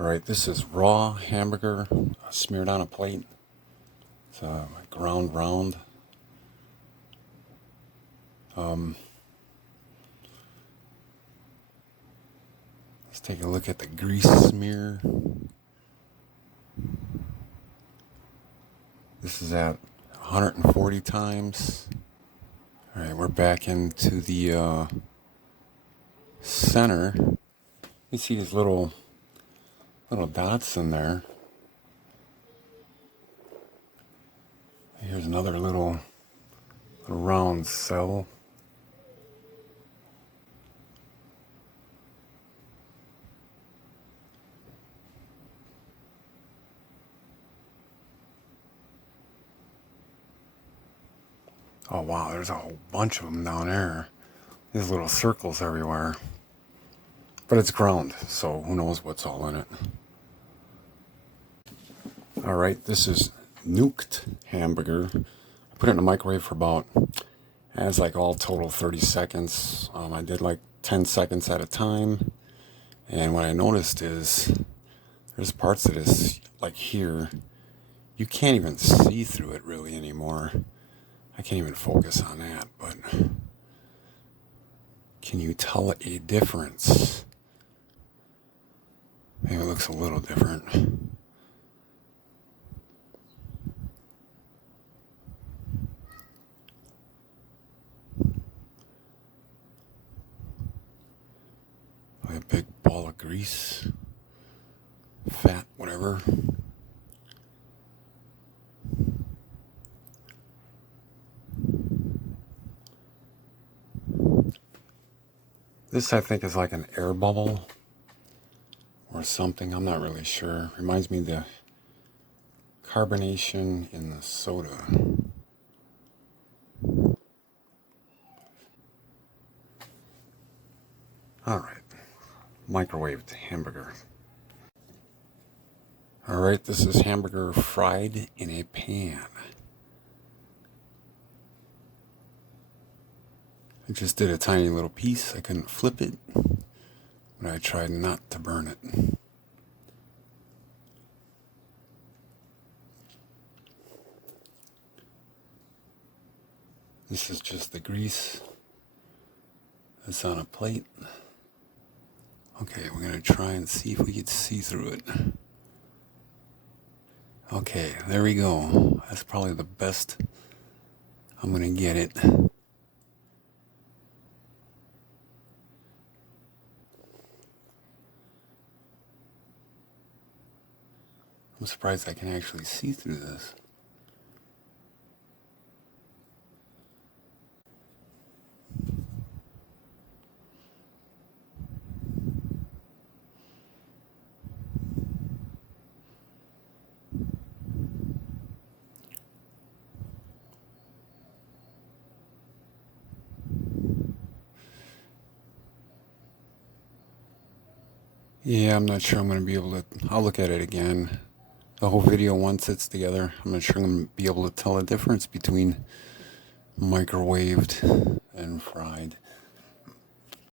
Alright, this is raw hamburger smeared on a plate. It's ground round. Let's take a look at the grease smear. This is at 140 times. Alright, we're back into the center. You see these little dots in there. Here's another little round cell. Oh wow, there's a whole bunch of them down there. These little circles everywhere. But it's ground, so who knows what's all in it. Alright, this is nuked hamburger. I put it in the microwave for about, it's like all total 30 seconds. I did like 10 seconds at a time. And what I noticed is there's parts of this, like here, you can't even see through it really anymore. I can't even focus on that, but can you tell a difference? Maybe it looks a little different. Like a big ball of grease, fat, whatever. This I think is like an air bubble or something. I'm not really sure. Reminds me of the carbonation in the soda. Alright, microwaved hamburger. Alright, this is hamburger fried in a pan. I just did a tiny little piece. I couldn't flip it, but I tried not to burn it. This is just the grease that's on a plate. Okay, we're going to try and see if we can see through it. Okay, there we go. That's probably the best I'm going to get it. I'm surprised I can actually see through this. Yeah, I'm not sure I'm going to be able to. I'll look at it again. The whole video once it's together. I'm not sure I'm going to be able to tell the difference between microwaved and fried.